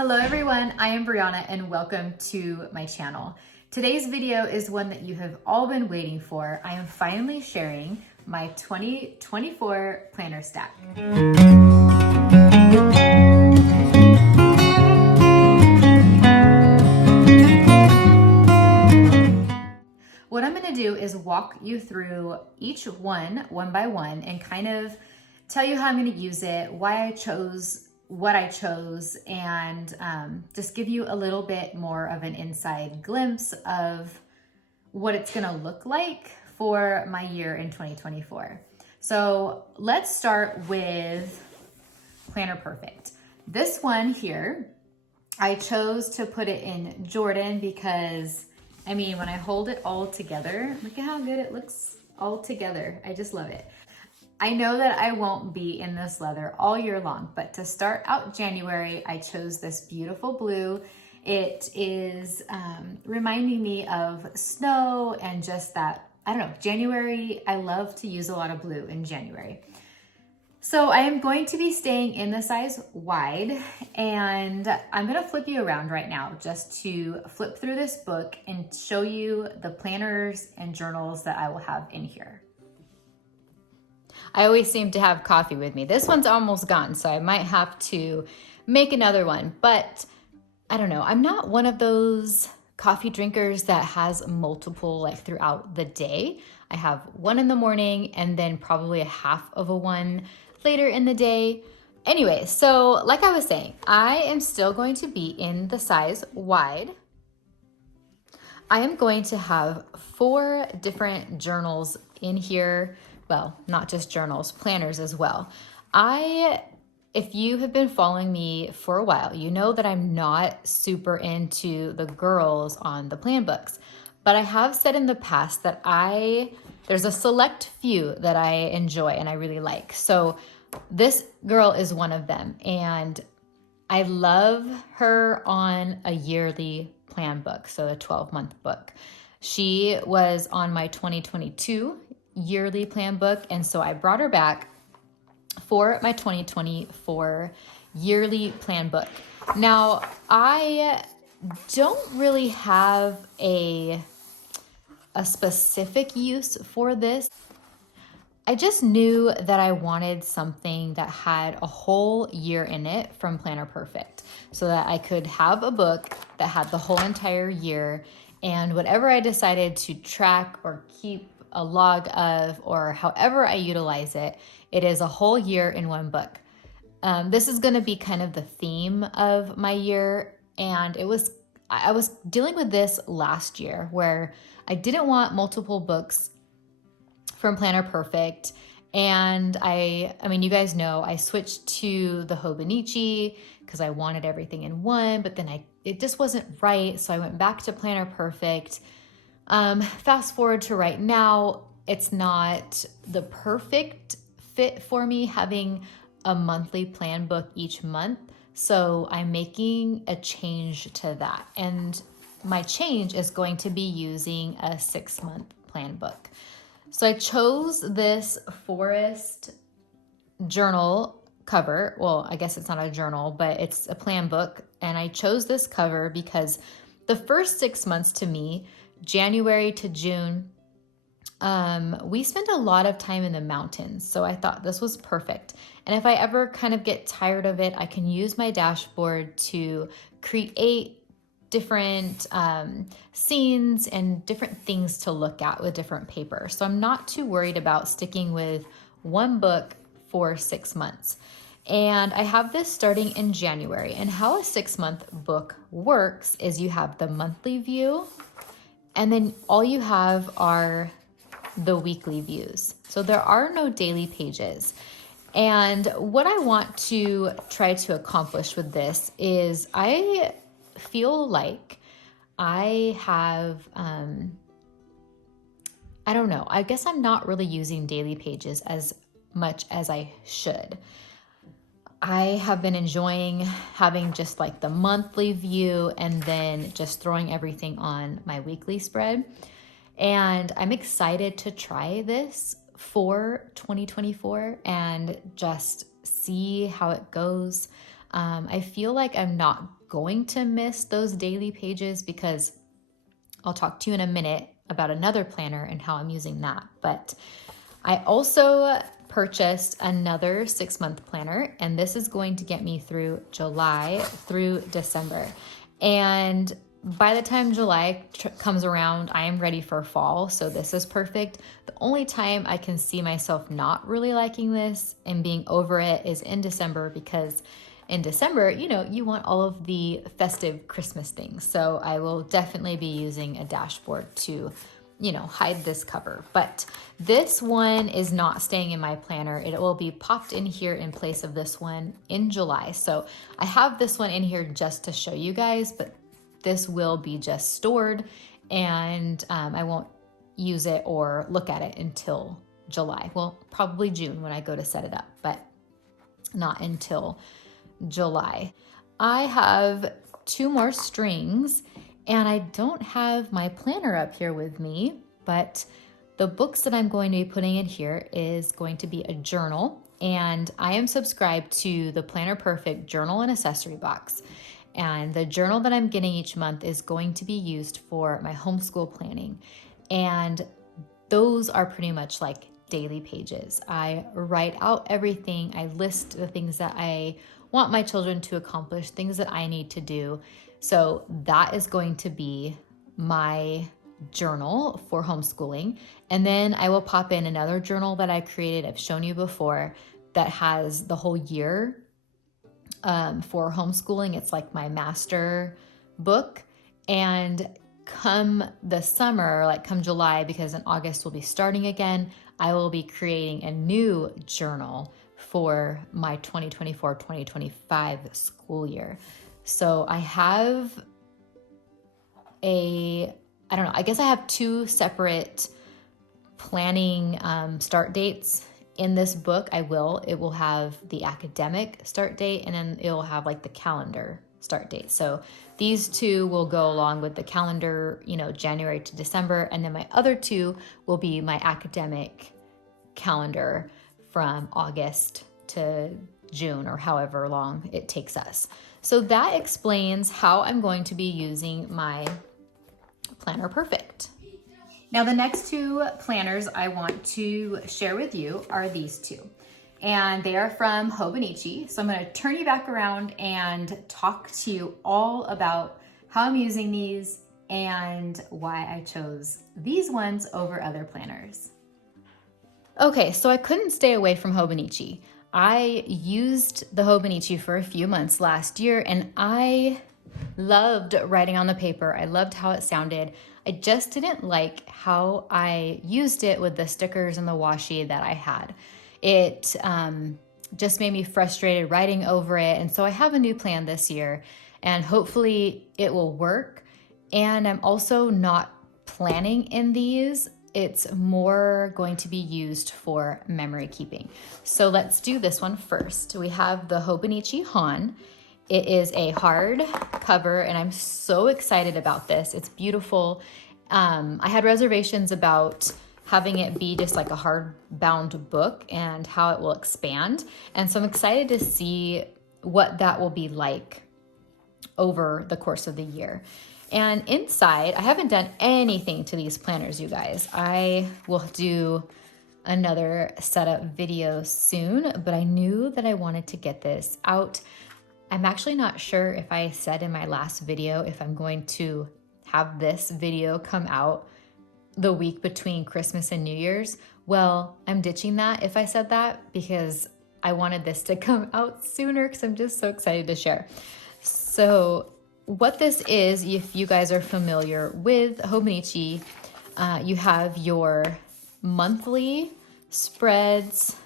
Hello everyone, I am Brianna and welcome to my channel. Today's video is one that you have all been waiting for. I am finally sharing my 2024 planner stack. What I'm gonna do is walk you through each one by one and kind of tell you how I'm gonna use it, why I chose what I chose, and just give you a little bit more of an inside glimpse of what it's gonna look like for my year in 2024. So let's start with Planner Perfect. This one here, I chose to put it in Jordan because, I mean, when I hold it all together, look at how good it looks all together. I just love it. I know that I won't be in this leather all year long, but to start out January, I chose this beautiful blue. It is reminding me of snow and just that, I don't know, January, I love to use a lot of blue in January. So I am going to be staying in the size wide, and I'm gonna flip you around right now just to flip through this book and show you the planners and journals that I will have in here. I always seem to have coffee with me. This one's almost gone, so I might have to make another one, but I don't know. I'm not one of those coffee drinkers that has multiple like throughout the day. I have one in the morning and then probably a half of a one later in the day. Anyway, so like I was saying, I am still going to be in the size wide. I am going to have 4 different journals in here. Well, not just journals, planners as well. If you have been following me for a while, you know that I'm not super into the girls on the plan books, but I have said in the past that there's a select few that I enjoy and I really like. So this girl is one of them, and I love her on a yearly plan book, so a 12-month book. She was on my 2022 yearly plan book, and so I brought her back for my 2024 yearly plan book. Now, I don't really have a specific use for this. I just knew that I wanted something that had a whole year in it from Planner Perfect, so that I could have a book that had the whole entire year, and whatever I decided to track or keep a log of, or however I utilize it, it is a whole year in one book. This is going to be kind of the theme of my year, and I was dealing with this last year where I didn't want multiple books from Planner Perfect, and I mean, you guys know I switched to the Hobonichi because I wanted everything in one, but then it just wasn't right, so I went back to Planner Perfect. Fast forward to right now, it's not the perfect fit for me having a monthly plan book each month. So I'm making a change to that. And my change is going to be using a 6-month plan book. So I chose this forest journal cover. Well, I guess it's not a journal, but it's a plan book. And I chose this cover because the first 6 months to me, January to June, we spent a lot of time in the mountains. So I thought this was perfect. And if I ever kind of get tired of it, I can use my dashboard to create different scenes and different things to look at with different paper. So I'm not too worried about sticking with one book for 6 months. And I have this starting in January. And how a 6-month book works is you have the monthly view, and then all you have are the weekly views. So there are no daily pages. And what I want to try to accomplish with this is I feel like I have, I don't know, I guess I'm not really using daily pages as much as I should. I have been enjoying having just like the monthly view and then just throwing everything on my weekly spread. And I'm excited to try this for 2024 and just see how it goes. I feel like I'm not going to miss those daily pages because I'll talk to you in a minute about another planner and how I'm using that. But I also purchased another 6-month planner, and this is going to get me through July through December. And by the time July comes around, I am ready for fall. So this is perfect. The only time I can see myself not really liking this and being over it is in December, because in December, you know, you want all of the festive Christmas things. So I will definitely be using a dashboard to, you know, hide this cover. But this one is not staying in my planner. It will be popped in here in place of this one in July. So I have this one in here just to show you guys, but this will be just stored, and I won't use it or look at it until July. Well, probably June when I go to set it up, but not until July. I have 2 more strings, and I don't have my planner up here with me, but the books that I'm going to be putting in here is going to be a journal, and I am subscribed to the Planner Perfect journal and accessory box. And the journal that I'm getting each month is going to be used for my homeschool planning. And those are pretty much like daily pages. I write out everything. I list the things that I want my children to accomplish, things that I need to do. So that is going to be my journal for homeschooling. And then I will pop in another journal that I created, I've shown you before, that has the whole year for homeschooling. It's like my master book. And come the summer, like come July, because in August we'll be starting again, I will be creating a new journal for my 2024-2025 school year. So I have I guess I have 2 separate planning start dates in this book. It will have the academic start date, and then it will have like the calendar start date. So these 2 will go along with the calendar, you know, January to December. And then my other 2 will be my academic calendar from August to June, or however long it takes us. So that explains how I'm going to be using my Planner Perfect. Now, the next 2 planners I want to share with you are these 2, and they are from Hobonichi. So I'm going to turn you back around and talk to you all about how I'm using these and why I chose these ones over other planners. Okay, so I couldn't stay away from Hobonichi. I used the Hobonichi for a few months last year, and I loved writing on the paper. I loved how it sounded. I just didn't like how I used it with the stickers and the washi that I had. It just made me frustrated writing over it. And so I have a new plan this year, and hopefully it will work. And I'm also not planning in these. It's more going to be used for memory keeping. So let's do this one first. We have the Hobonichi Hon. It is a hard cover, and I'm so excited about this. It's beautiful. I had reservations about having it be just like a hardbound book and how it will expand. And so I'm excited to see what that will be like over the course of the year. And inside, I haven't done anything to these planners, you guys. I will do another setup video soon, but I knew that I wanted to get this out. I'm actually not sure if I said in my last video if I'm going to have this video come out the week between Christmas and New Year's. Well, I'm ditching that if I said that, because I wanted this to come out sooner because I'm just so excited to share. So what this is, if you guys are familiar with Hobonichi, you have your monthly spreads,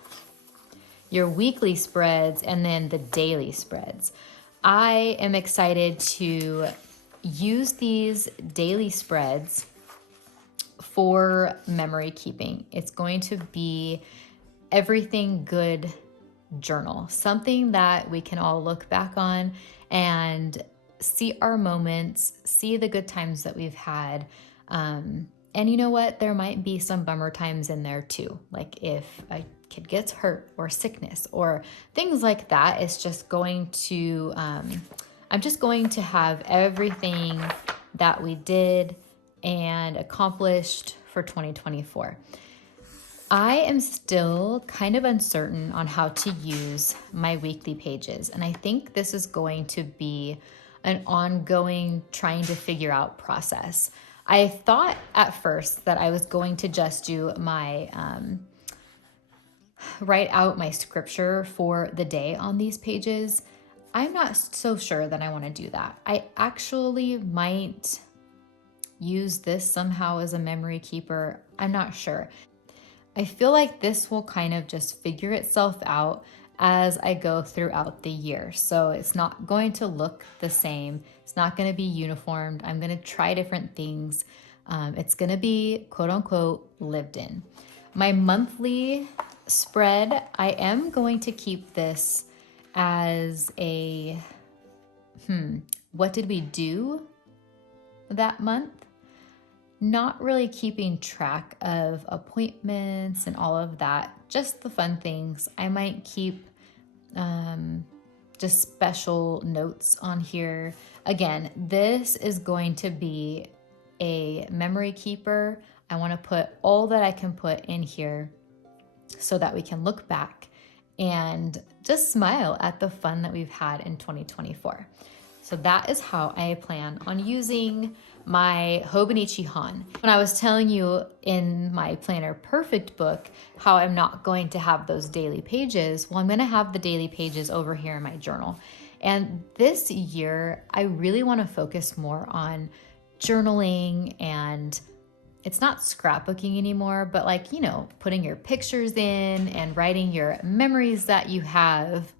your weekly spreads, and then the daily spreads. I am excited to use these daily spreads for memory keeping. It's going to be everything good journal, something that we can all look back on and see our moments, see the good times that we've had. And you know what? There might be some bummer times in there too. Like if a kid gets hurt or sickness or things like that, it's just going to, I'm just going to have everything that we did and accomplished for 2024. I am still kind of uncertain on how to use my weekly pages, and I think this is going to be an ongoing trying to figure out process. I thought at first that I was going to just do my, write out my scripture for the day on these pages. I'm not so sure that I want to do that. I actually might use this somehow as a memory keeper. I'm not sure. I feel like this will kind of just figure itself out as I go throughout the year. So it's not going to look the same. It's not going to be uniformed. I'm going to try different things. It's going to be quote unquote lived in. My monthly spread, I am going to keep this as a, what did we do that month? Not really keeping track of appointments and all of that, just the fun things. I might keep just special notes on here. Again, this is going to be a memory keeper. I want to put all that I can put in here so that we can look back and just smile at the fun that we've had in 2024. So that is how I plan on using my Hobonichi Hon. When I was telling you in my Planner Perfect book how I'm not going to have those daily pages, well, I'm going to have the daily pages over here in my journal. And this year, I really want to focus more on journaling, and it's not scrapbooking anymore, but like, you know, putting your pictures in and writing your memories that you have,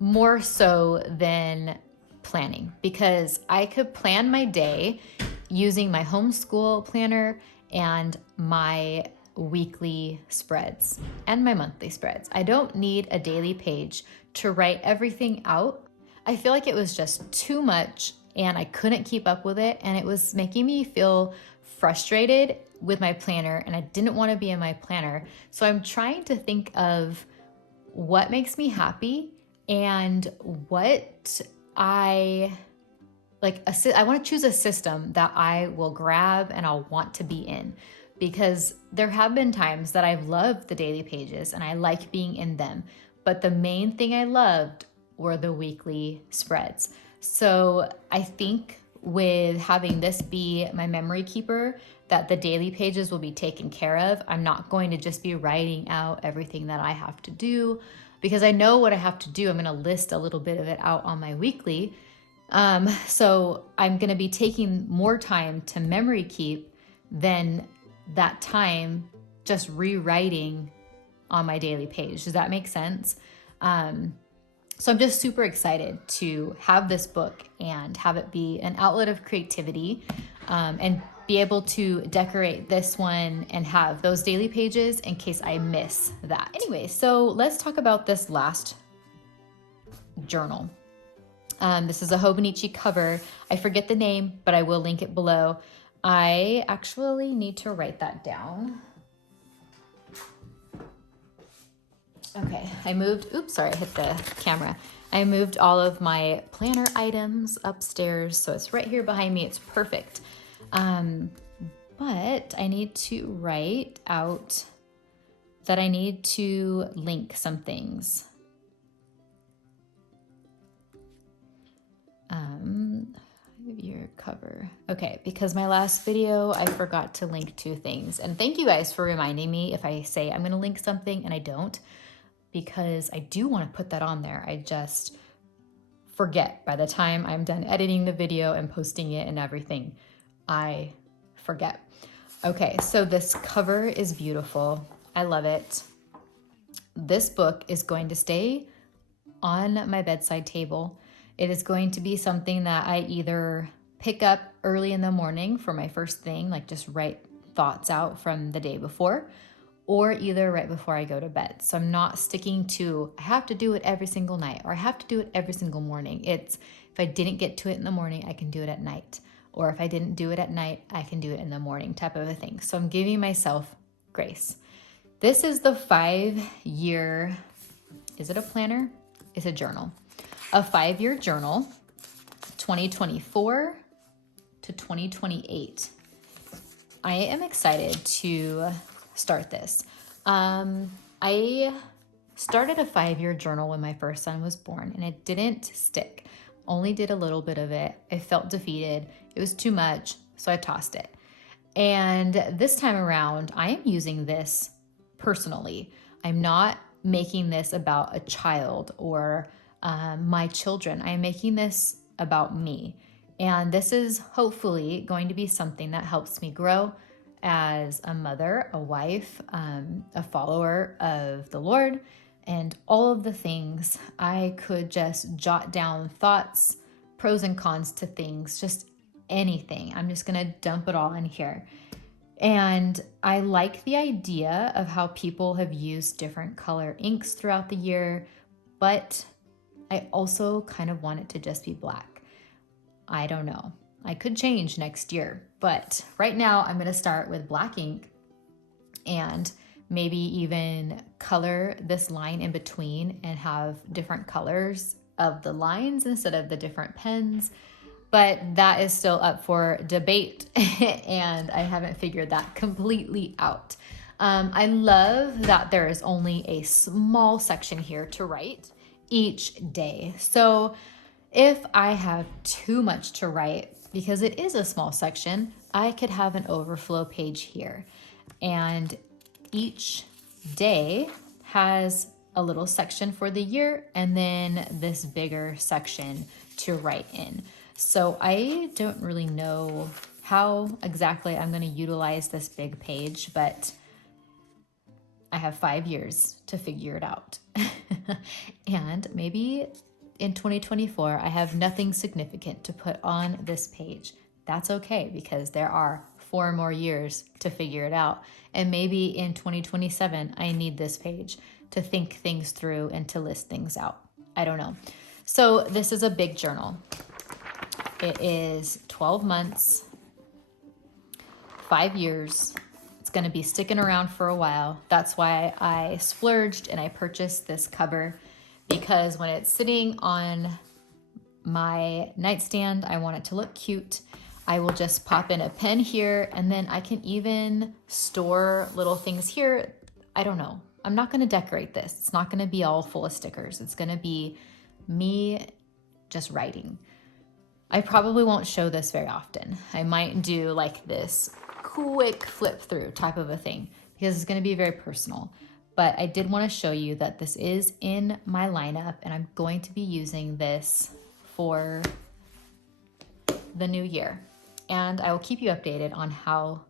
more so than planning, because I could plan my day using my homeschool planner and my weekly spreads and my monthly spreads. I don't need a daily page to write everything out. I feel like it was just too much and I couldn't keep up with it, and it was making me feel frustrated with my planner, and I didn't want to be in my planner. So I'm trying to think of what makes me happy and what I like. I want to choose a system that I will grab and I'll want to be in, because there have been times that I've loved the daily pages and I like being in them, but the main thing I loved were the weekly spreads. So I think with having this be my memory keeper, that the daily pages will be taken care of. I'm not going to just be writing out everything that I have to do, because I know what I have to do. I'm going to list a little bit of it out on my weekly. So I'm going to be taking more time to memory keep than that time just rewriting on my daily page. Does that make sense? So I'm just super excited to have this book and have it be an outlet of creativity, and be able to decorate this one and have those daily pages in case I miss that. Anyway, so let's talk about this last journal. This is a Hobonichi cover. I forget the name, but I will link it below. I actually need to write that down. Okay, I moved, oops, sorry, I hit the camera. I moved all of my planner items upstairs, so it's right here behind me. It's perfect. But I need to write out that I need to link some things. Your cover. Okay, because my last video, I forgot to link 2 things. And thank you guys for reminding me if I say I'm going to link something and I don't, because I do want to put that on there. I just forget by the time I'm done editing the video and posting it and everything. I forget. Okay, so this cover is beautiful. I love it. This book is going to stay on my bedside table. It is going to be something that I either pick up early in the morning for my first thing, like just write thoughts out from the day before, or either right before I go to bed. So I'm not sticking to, I have to do it every single night, or I have to do it every single morning. It's, if I didn't get to it in the morning, I can do it at night. Or if I didn't do it at night, I can do it in the morning, type of a thing. So I'm giving myself grace. This is the 5-year, is it a planner? It's a journal. A 5-year journal, 2024 to 2028. I am excited to start this. I started a 5-year journal when my first son was born, and it didn't stick. Only did a little bit of it. I felt defeated. It was too much, so I tossed it. And this time around, I am using this personally. I'm not making this about a child or my children. I am making this about me. And this is hopefully going to be something that helps me grow as a mother, a wife, a follower of the Lord, and all of the things. I could just jot down thoughts, pros and cons to things, just anything. I'm just going to dump it all in here. And I like the idea of how people have used different color inks throughout the year, but I also kind of want it to just be black. I don't know. I could change next year, but right now I'm going to start with black ink and maybe even color this line in between and have different colors of the lines instead of the different pens. But that is still up for debate and I haven't figured that completely out. I love that there is only a small section here to write each day. So if I have too much to write, because it is a small section, I could have an overflow page here. And each day has a little section for the year and then this bigger section to write in. So I don't really know how exactly I'm going to utilize this big page, but I have 5 years to figure it out. And maybe in 2024, I have nothing significant to put on this page. That's okay because there are 4 more years to figure it out. And maybe in 2027, I need this page to think things through and to list things out. I don't know. So this is a big journal. It is 12 months, 5 years. It's going to be sticking around for a while. That's why I splurged and I purchased this cover, because when it's sitting on my nightstand, I want it to look cute. I will just pop in a pen here and then I can even store little things here. I don't know. I'm not going to decorate this. It's not going to be all full of stickers. It's going to be me just writing. I probably won't show this very often. I might do like this quick flip through type of a thing because it's going to be very personal. But I did want to show you that this is in my lineup and I'm going to be using this for the new year. And I will keep you updated on how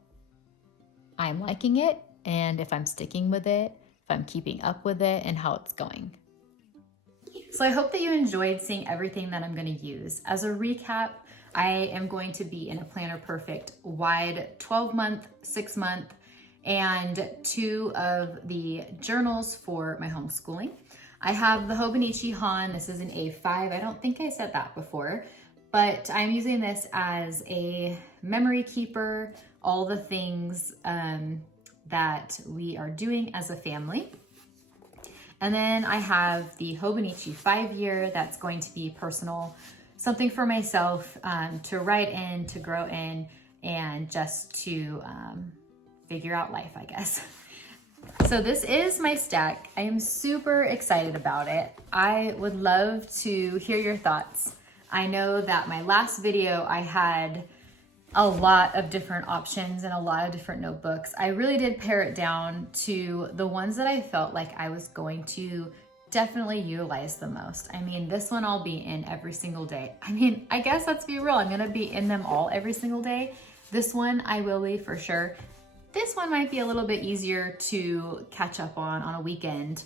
I'm liking it and if I'm sticking with it, if I'm keeping up with it, and how it's going. So I hope that you enjoyed seeing everything that I'm going to use. As a recap, I am going to be in a Planner Perfect wide 12-month, 6-month, and 2 of the journals for my homeschooling. I have the Hobonichi Hon. This is an A5. I don't think I said that before, but I'm using this as a memory keeper, all the things that we are doing as a family. And then I have the Hobonichi 5-year that's going to be personal, something for myself to write in, to grow in, and just to figure out life, I guess. So this is my stack. I am super excited about it. I would love to hear your thoughts. I know that my last video, I had a lot of different options and a lot of different notebooks. I really did pare it down to the ones that I felt like I was going to definitely utilize the most. I mean, this one I'll be in every single day. I mean, I guess let's be real. I'm gonna be in them all every single day. This one I will be for sure. This one might be a little bit easier to catch up on a weekend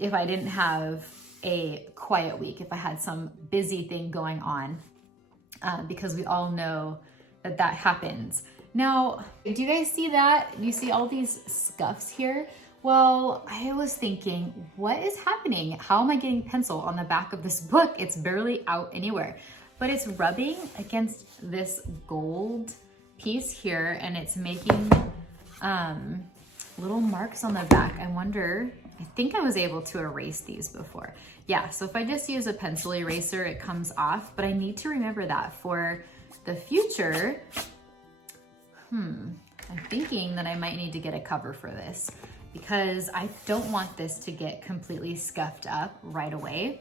if I didn't have a quiet week, if I had some busy thing going on. Because we all know that that happens. Now, do you guys see that? Do you see all these scuffs here? Well, I was thinking, what is happening? How am I getting pencil on the back of this book? It's barely out anywhere, but it's rubbing against this gold piece here and it's making little marks on the back. I wonder, I think I was able to erase these before. Yeah, so if I just use a pencil eraser, it comes off, but I need to remember that for the future. I'm thinking that I might need to get a cover for this because I don't want this to get completely scuffed up right away.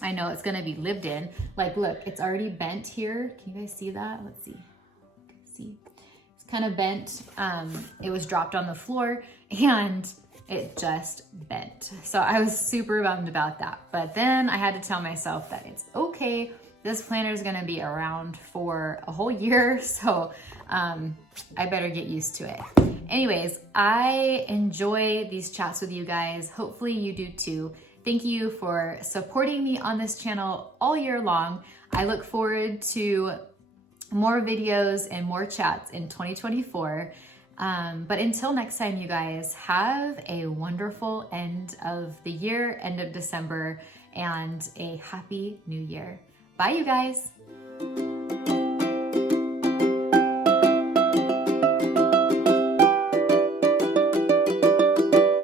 I know it's gonna be lived in. Like, look, it's already bent here. Can you guys see that? Let's see. See, it's kind of bent. It was dropped on the floor and it just bent. So I was super bummed about that. But then I had to tell myself that it's okay. This planner is gonna be around for a whole year. So I better get used to it. Anyways, I enjoy these chats with you guys. Hopefully you do too. Thank you for supporting me on this channel all year long. I look forward to more videos and more chats in 2024. But until next time, you guys, have a wonderful end of the year, end of December, and a happy new year. Bye, you guys.